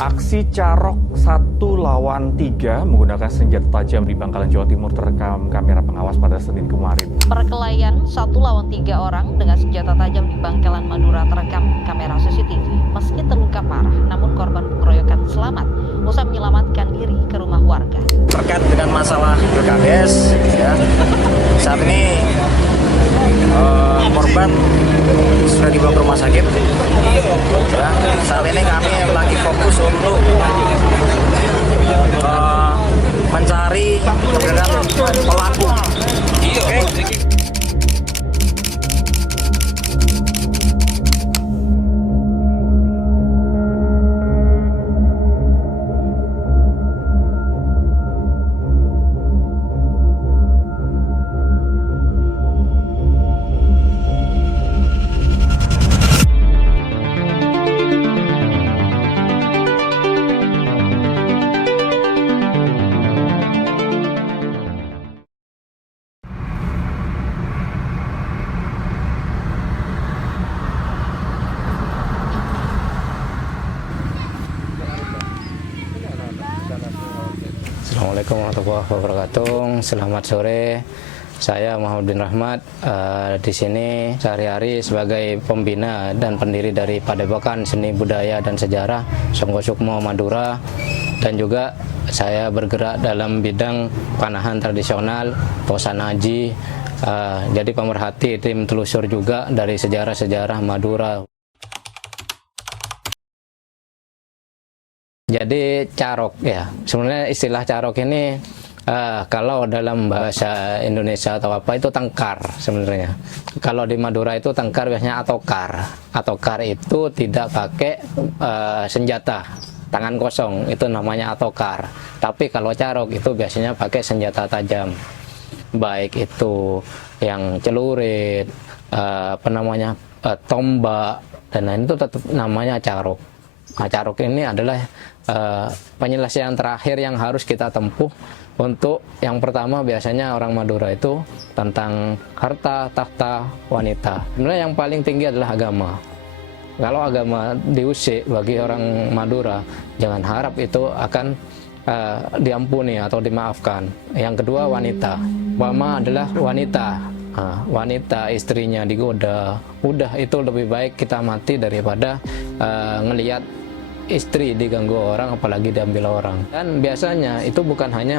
Aksi carok 1 lawan 3 menggunakan senjata tajam di Bangkalan, Jawa Timur terekam kamera pengawas pada Senin kemarin. Perkelahian 1 lawan 3 orang dengan senjata tajam di Bangkalan, Madura terekam kamera CCTV. Meski terluka parah, namun korban pengeroyokan selamat usai menyelamatkan diri ke rumah warga. Terkait dengan masalah BKDS, ya, saat ini korban sudah dibawa ke rumah sakit. Ya, saat ini kami lagi fokus untuk mencari keberadaan pelaku. Assalamualaikum warahmatullahi wabarakatuh. Selamat sore. Saya Muhammad bin Rahmat. Di sini sehari-hari sebagai pembina dan pendiri dari Padepokan Seni Budaya dan Sejarah Songko Sukmo Madura, dan juga saya bergerak dalam bidang panahan tradisional, posanaji. Jadi pemerhati tim telusur juga dari sejarah-sejarah Madura. Jadi carok, ya, sebenarnya istilah carok ini kalau dalam bahasa Indonesia atau apa itu tengkar sebenarnya. Kalau di Madura itu tengkar biasanya atokar. Atokar itu tidak pakai senjata, tangan kosong, itu namanya atokar. Tapi kalau carok itu biasanya pakai senjata tajam, baik itu yang celurit, tombak, dan lain, itu tetap namanya carok. Nah, carok ini adalah penyelesaian terakhir yang harus kita tempuh. Untuk yang pertama biasanya orang Madura itu tentang harta, tahta, wanita. Sebenarnya yang paling tinggi adalah agama. Kalau agama diusik bagi orang Madura, jangan harap itu akan diampuni atau dimaafkan. Yang kedua wanita. Wama adalah wanita. Wanita istrinya digoda, udah itu lebih baik kita mati daripada ngelihat istri diganggu orang, apalagi diambil orang. Dan biasanya itu bukan hanya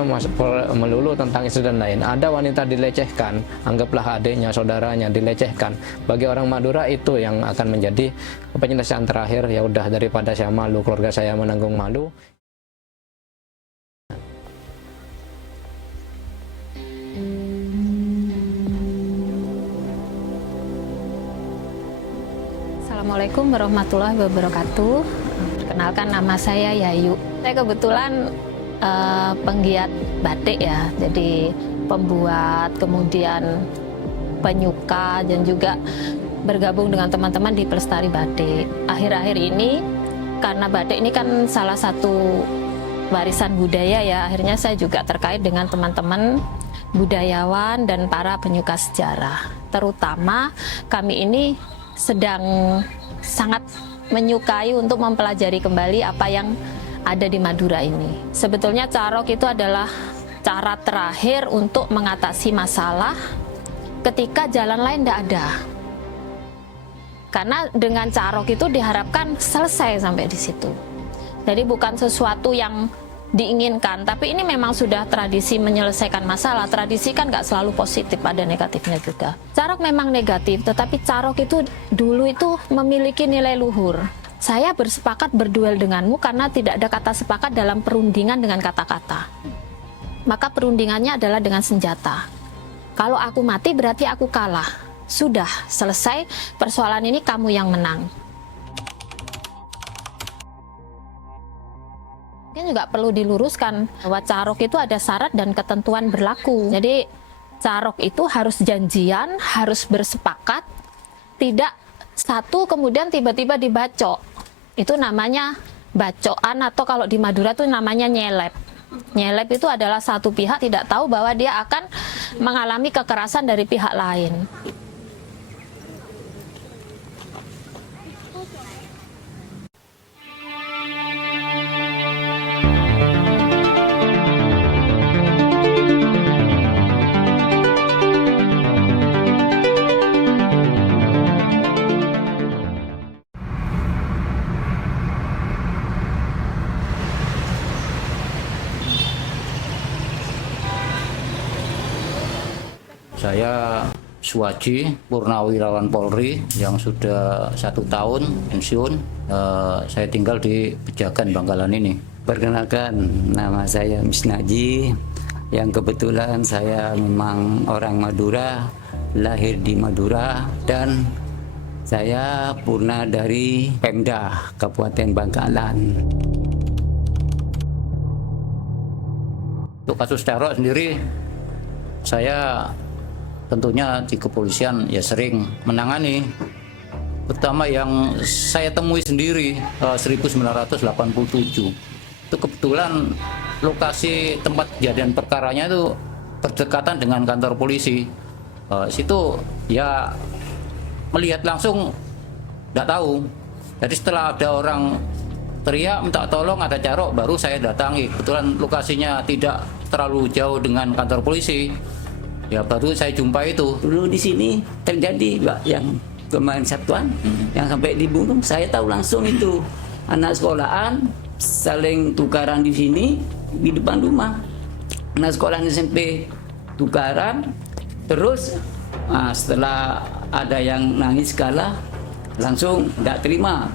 melulu tentang istri dan lain. Ada wanita dilecehkan, anggaplah adiknya, saudaranya dilecehkan. Bagi orang Madura itu yang akan menjadi penyelesaian terakhir. Ya udah, daripada saya malu, keluarga saya menanggung malu. Assalamualaikum warahmatullahi wabarakatuh. Perkenalkan, nama saya Yayu. Saya kebetulan penggiat batik, ya, jadi pembuat, kemudian penyuka, dan juga bergabung dengan teman-teman di Pelestari Batik. Akhir-akhir ini, karena batik ini kan salah satu warisan budaya, ya, akhirnya saya juga terkait dengan teman-teman budayawan dan para penyuka sejarah. Terutama kami ini sedang sangat menyukai untuk mempelajari kembali apa yang ada di Madura ini. Sebetulnya carok itu adalah cara terakhir untuk mengatasi masalah ketika jalan lain tidak ada. Karena dengan carok itu diharapkan selesai sampai di situ. Jadi bukan sesuatu yang diinginkan, tapi ini memang sudah tradisi menyelesaikan masalah. Tradisi kan nggak selalu positif, ada negatifnya juga. Carok memang negatif, tetapi carok itu dulu itu memiliki nilai luhur. Saya bersepakat berduel denganmu karena tidak ada kata sepakat dalam perundingan dengan kata-kata. Maka perundingannya adalah dengan senjata. Kalau aku mati berarti aku kalah. Sudah selesai, persoalan ini kamu yang menang. Mungkin juga perlu diluruskan bahwa carok itu ada syarat dan ketentuan berlaku. Jadi carok itu harus janjian, harus bersepakat, tidak satu kemudian tiba-tiba dibacok. Itu namanya bacokan, atau kalau di Madura itu namanya nyelep. Nyelep itu adalah satu pihak tidak tahu bahwa dia akan mengalami kekerasan dari pihak lain. Saya Suwaji, Purnawirawan Polri yang sudah 1 tahun pensiun. Saya tinggal di Pejagan Bangkalan ini. Perkenalkan, nama saya Misnaji, yang kebetulan saya memang orang Madura, lahir di Madura, dan saya purna dari Pemda Kabupaten Bangkalan. Untuk kasus teror sendiri, saya tentunya di kepolisian ya sering menangani, terutama yang saya temui sendiri 1987. Itu kebetulan lokasi tempat kejadian perkaranya itu berdekatan dengan kantor polisi. Situ ya melihat langsung tidak tahu. Jadi setelah ada orang teriak minta tolong ada carok, baru saya datangi. Kebetulan lokasinya tidak terlalu jauh dengan kantor polisi. Ya baru saya jumpa itu. Dulu di sini terjadi Pak, yang kemarin Sabtuan yang sampai dibunuh, saya tahu langsung itu. Anak sekolahan saling tukaran di sini di depan rumah. Anak sekolahan SMP tukaran, terus setelah ada yang nangis kalah, langsung tidak terima.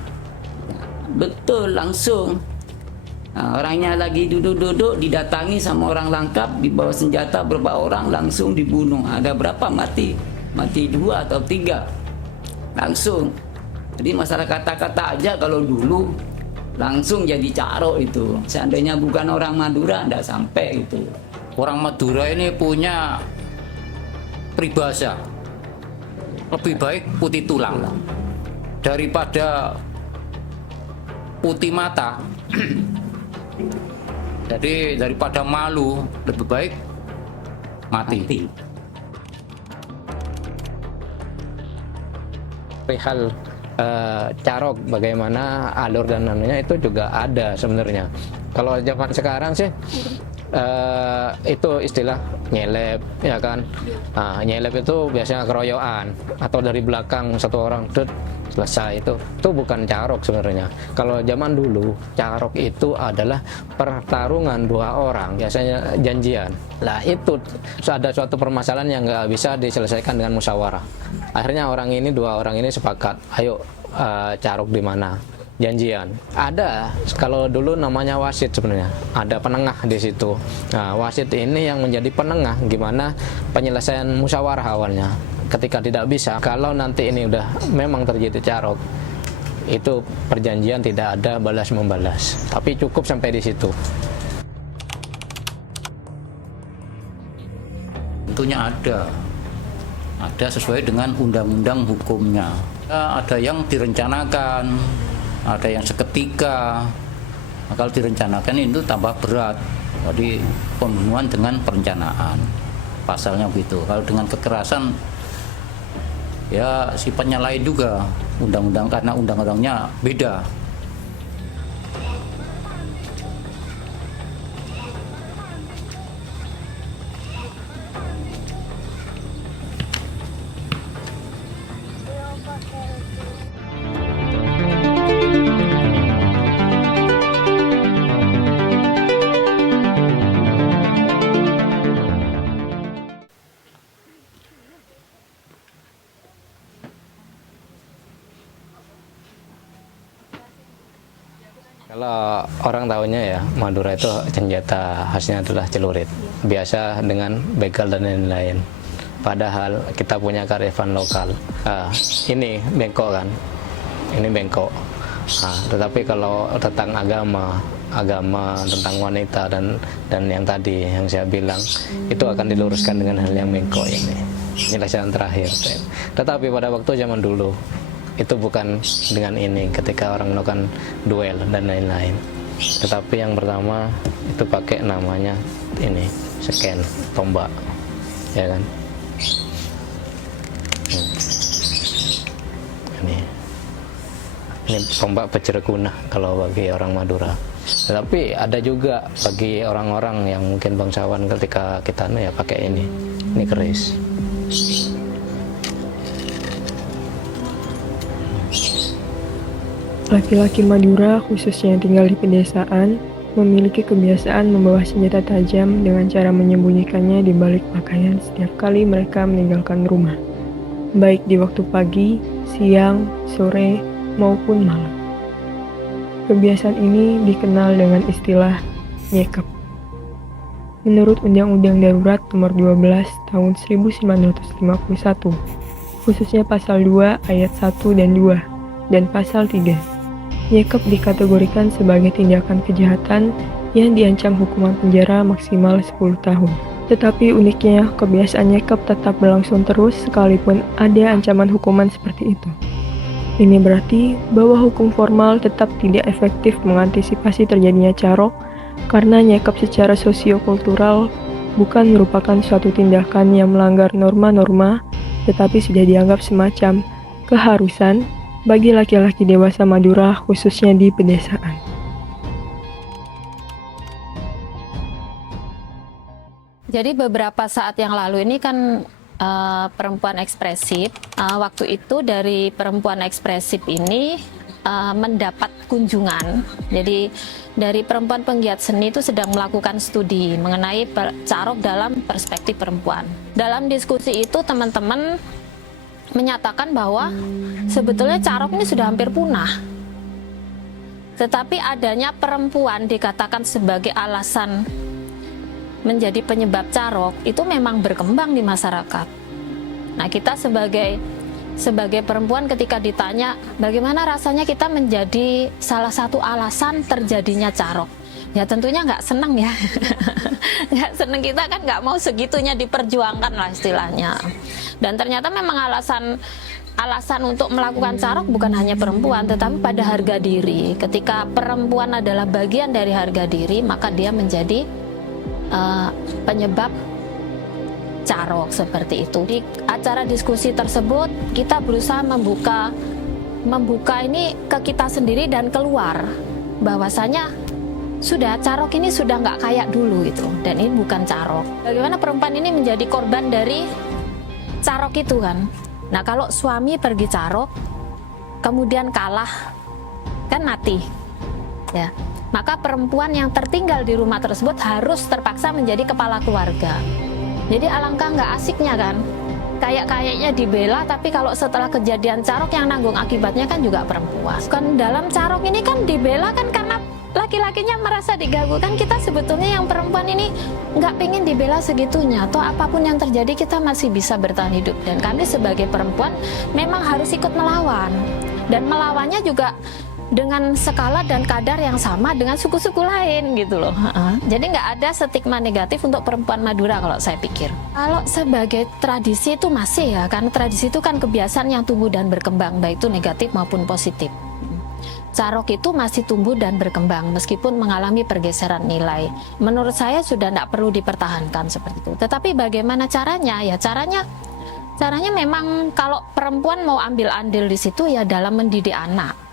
Betul, langsung. Orangnya lagi duduk-duduk, didatangi sama orang lengkap, dibawa senjata berapa orang, langsung dibunuh. Ada berapa mati? Mati 2 atau 3 langsung. Jadi masalah kata-kata aja kalau dulu langsung jadi carok itu. Seandainya bukan orang Madura, tidak sampai itu. Orang Madura ini punya peribahasa, lebih baik putih tulang daripada putih mata. Jadi daripada malu, lebih baik mati. Perihal carok, bagaimana alur dan anunya itu juga ada sebenarnya. Kalau zaman sekarang sih itu istilah nyelep, ya kan. Nyelep itu biasanya keroyokan atau dari belakang satu orang selesai. Itu bukan carok sebenarnya. Kalau zaman dulu carok itu adalah pertarungan 2 orang, biasanya janjian. Lah itu ada suatu permasalahan yang nggak bisa diselesaikan dengan musyawarah. Akhirnya 2 orang ini sepakat, ayo carok di mana? Janjian. Ada, kalau dulu namanya wasit sebenarnya, ada penengah di situ. Nah, wasit ini yang menjadi penengah gimana penyelesaian musyawarah awalnya. Ketika tidak bisa, kalau nanti ini udah memang terjadi carok, itu perjanjian tidak ada balas membalas, tapi cukup sampai di situ. Tentunya ada sesuai dengan undang-undang hukumnya. Ada yang direncanakan, ada yang seketika. Nah, kalau direncanakan itu tambah berat. Jadi pembunuhan dengan perencanaan, pasalnya begitu. Kalau dengan kekerasan ya sifatnya lain juga, undang-undang, karena undang-undangnya beda. Kalau orang tahunya ya, Madura itu senjata khasnya adalah celurit, biasa dengan begal dan lain-lain. Padahal kita punya kearifan lokal. Ini bengkok kan, ini bengkok. Tetapi kalau tentang agama tentang wanita dan yang tadi yang saya bilang, itu akan diluruskan dengan hal yang bengkok ini. Penyelesaian terakhir. Tetapi pada waktu zaman dulu, itu bukan dengan ini ketika orang melakukan duel dan lain-lain, tetapi yang pertama itu pakai namanya ini scan tombak, ya kan. Ini tombak Pecerekunah kalau bagi orang Madura. Tetapi ada juga bagi orang-orang yang mungkin bangsawan ketika kita ya pakai ini keris. Laki-laki Madura khususnya yang tinggal di pedesaan memiliki kebiasaan membawa senjata tajam dengan cara menyembunyikannya di balik pakaian setiap kali mereka meninggalkan rumah, baik di waktu pagi, siang, sore, maupun malam. Kebiasaan ini dikenal dengan istilah nyekep. Menurut Undang-Undang Darurat Nomor 12 Tahun 1951, khususnya Pasal 2 Ayat 1 dan 2, dan Pasal 3, nyekep dikategorikan sebagai tindakan kejahatan yang diancam hukuman penjara maksimal 10 tahun. Tetapi uniknya, kebiasaan nyekep tetap berlangsung terus sekalipun ada ancaman hukuman seperti itu. Ini berarti bahwa hukum formal tetap tidak efektif mengantisipasi terjadinya carok karena nyekep secara sosiokultural bukan merupakan suatu tindakan yang melanggar norma-norma, tetapi sudah dianggap semacam keharusan bagi laki-laki dewasa Madura, khususnya di pedesaan. Jadi beberapa saat yang lalu ini kan perempuan ekspresif, waktu itu dari perempuan ekspresif ini mendapat kunjungan. Jadi dari perempuan penggiat seni itu sedang melakukan studi mengenai carok dalam perspektif perempuan. Dalam diskusi itu teman-teman menyatakan bahwa sebetulnya carok ini sudah hampir punah. Tetapi adanya perempuan dikatakan sebagai alasan menjadi penyebab carok itu memang berkembang di masyarakat. Nah, kita sebagai perempuan ketika ditanya bagaimana rasanya kita menjadi salah satu alasan terjadinya carok, ya tentunya nggak seneng ya. Nggak seneng, kita kan nggak mau segitunya diperjuangkan lah istilahnya. Dan ternyata memang alasan untuk melakukan carok bukan hanya perempuan, tetapi pada harga diri. Ketika perempuan adalah bagian dari harga diri, maka dia menjadi penyebab carok seperti itu. Di acara diskusi tersebut kita berusaha membuka ini ke kita sendiri dan keluar bahwasanya sudah carok ini sudah nggak kayak dulu gitu, dan ini bukan carok. Bagaimana perempuan ini menjadi korban dari carok itu kan? Nah, kalau suami pergi carok kemudian kalah kan mati ya, maka perempuan yang tertinggal di rumah tersebut harus terpaksa menjadi kepala keluarga. Jadi alangkah nggak asiknya kan, kayaknya dibela, tapi kalau setelah kejadian carok yang nanggung akibatnya kan juga perempuan. Kan dalam carok ini kan dibela kan karena laki-lakinya merasa diganggu. Kan kita sebetulnya yang perempuan ini nggak pengen dibela segitunya, atau apapun yang terjadi kita masih bisa bertahan hidup. Dan kami sebagai perempuan memang harus ikut melawan, dan melawannya juga dengan skala dan kadar yang sama dengan suku-suku lain gitu loh. Jadi nggak ada stigma negatif untuk perempuan Madura kalau saya pikir. Kalau sebagai tradisi itu masih ya, karena tradisi itu kan kebiasaan yang tumbuh dan berkembang, baik itu negatif maupun positif. Carok itu masih tumbuh dan berkembang meskipun mengalami pergeseran nilai. Menurut saya sudah tidak perlu dipertahankan seperti itu. Tetapi bagaimana caranya? Ya caranya memang kalau perempuan mau ambil andil di situ ya dalam mendidik anak.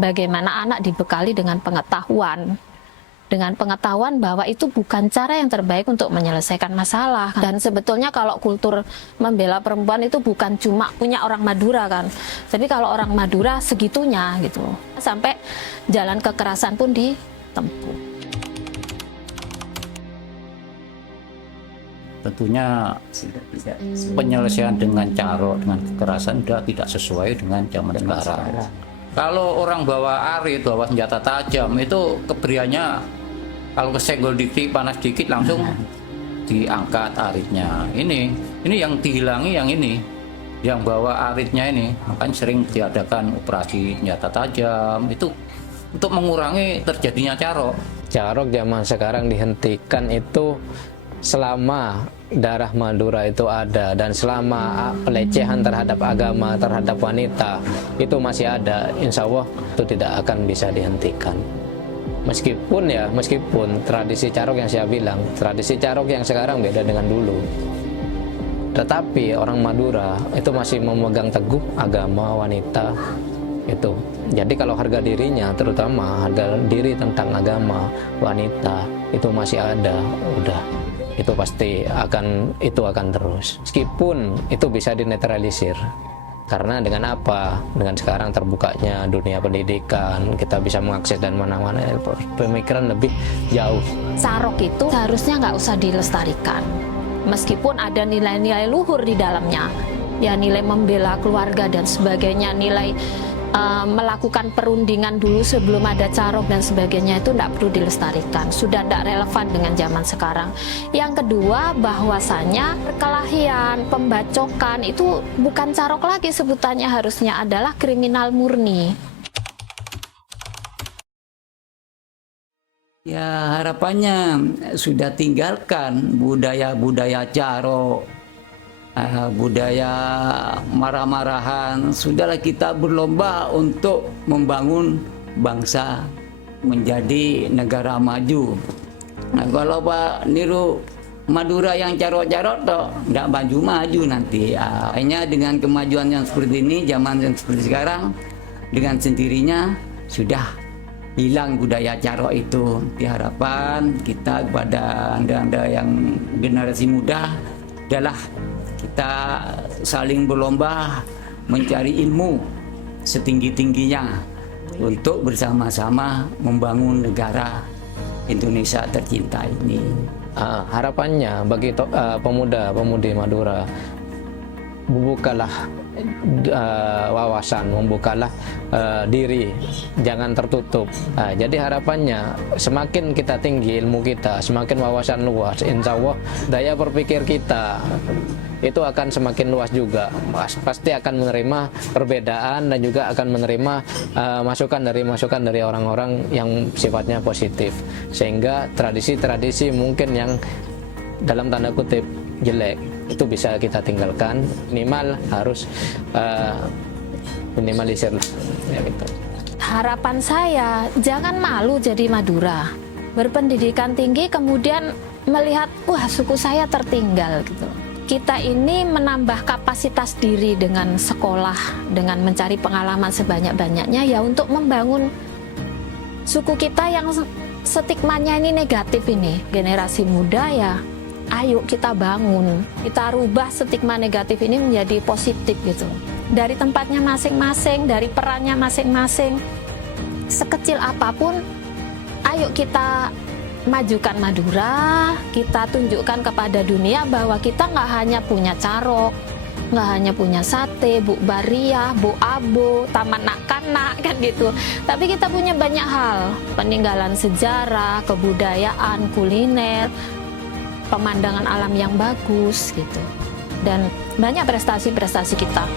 Bagaimana anak dibekali dengan pengetahuan bahwa itu bukan cara yang terbaik untuk menyelesaikan masalah. Dan sebetulnya kalau kultur membela perempuan itu bukan cuma punya orang Madura kan, tapi kalau orang Madura segitunya gitu, sampai jalan kekerasan pun ditempuh. Tentunya penyelesaian dengan carok, dengan kekerasan sudah tidak sesuai dengan zaman sekarang. Kalau orang bawa arit, bawa senjata tajam, itu keberiannya kalau kesenggol dikit, panas dikit langsung diangkat aritnya. Ini yang dihilangi, yang bawa aritnya ini. Makanya sering diadakan operasi senjata tajam itu untuk mengurangi terjadinya carok. Carok zaman sekarang dihentikan itu selama darah Madura itu ada, dan selama pelecehan terhadap agama, terhadap wanita itu masih ada, insya Allah itu tidak akan bisa dihentikan. Meskipun tradisi carok yang saya bilang, tradisi carok yang sekarang beda dengan dulu, tetapi orang Madura itu masih memegang teguh agama wanita itu. Jadi kalau harga dirinya, terutama harga diri tentang agama wanita itu masih ada, udah itu pasti akan terus, meskipun itu bisa dinetralisir. Karena dengan apa? Dengan sekarang terbukanya dunia pendidikan, kita bisa mengakses dan mana-mana, pemikiran lebih jauh. Carok itu seharusnya nggak usah dilestarikan, meskipun ada nilai-nilai luhur di dalamnya, ya nilai membela keluarga dan sebagainya, nilai melakukan perundingan dulu sebelum ada carok dan sebagainya, itu tidak perlu dilestarikan, sudah tidak relevan dengan zaman sekarang. Yang kedua, bahwasanya perkelahian, pembacokan itu bukan carok lagi sebutannya, harusnya adalah kriminal murni. Ya harapannya sudah tinggalkan budaya-budaya carok, budaya marah-marahan. Sudahlah, kita berlomba untuk membangun bangsa menjadi negara maju. Nah, kalau Pak niru Madura yang carok-carok toh nggak maju-maju nanti. Hanya dengan kemajuan yang seperti ini, zaman yang seperti sekarang, dengan sendirinya sudah hilang budaya carok itu. Diharapkan kita kepada anda-anda yang generasi muda adalah kita saling berlomba mencari ilmu setinggi-tingginya untuk bersama-sama membangun negara Indonesia tercinta ini. Harapannya bagi pemuda-pemudi Madura, bukalah wawasan, membukalah diri, jangan tertutup. Jadi harapannya semakin kita tinggi ilmu kita, semakin wawasan luas, insya Allah daya berpikir kita itu akan semakin luas juga. Pasti akan menerima perbedaan dan juga akan menerima masukan dari orang-orang yang sifatnya positif, sehingga tradisi-tradisi mungkin yang dalam tanda kutip jelek itu bisa kita tinggalkan, minimal harus minimalisir ya gitu. Harapan saya, jangan malu jadi Madura, berpendidikan tinggi kemudian melihat wah suku saya tertinggal gitu. Kita ini menambah kapasitas diri dengan sekolah, dengan mencari pengalaman sebanyak-banyaknya ya untuk membangun suku kita yang stigmanya ini negatif ini. Generasi muda ya, ayo kita bangun, kita rubah stigma negatif ini menjadi positif gitu. Dari tempatnya masing-masing, dari perannya masing-masing, sekecil apapun, ayo kita majukan Madura, kita tunjukkan kepada dunia bahwa kita nggak hanya punya carok, nggak hanya punya sate, Bu Bariah, Bu Abo, Taman Nak-Kanak kan gitu, tapi kita punya banyak hal, peninggalan sejarah, kebudayaan, kuliner, pemandangan alam yang bagus gitu, dan banyak prestasi-prestasi kita.